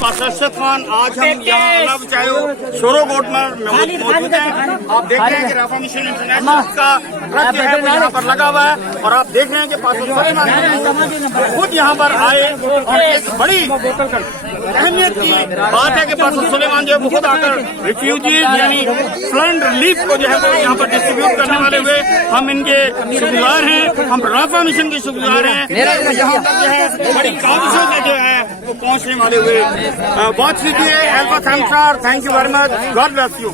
Passer Khan, आज हम यहाँ लब चाहे शोरोगोट में मौजूद हैं। आप देख रहे हैं कि राफा मिशन इंटरनेशनल का ट्रक जो है वो यहाँ पर लगा हुआ है और आप देख रहे हैं कि पासर सुलेमान खुद यहाँ पर आए और एक बड़ी अहमियत की बात है कि पासर सुलेमान जो है वो खुद आकर रिफ्यूजीज यानी फ्लड रिलीफ को जो है वो यहाँ पर डिस्ट्रीब्यूट करने वाले हुए हम इनके शुक्रगुजार हैं, हम राफा मिशन के शुक्रगुजार हैं। यहाँ तक जो है बड़ी काबिशों से जो है वो पहुँचने वाले हुए। बहुत कीजिए, thank you very much, God bless you.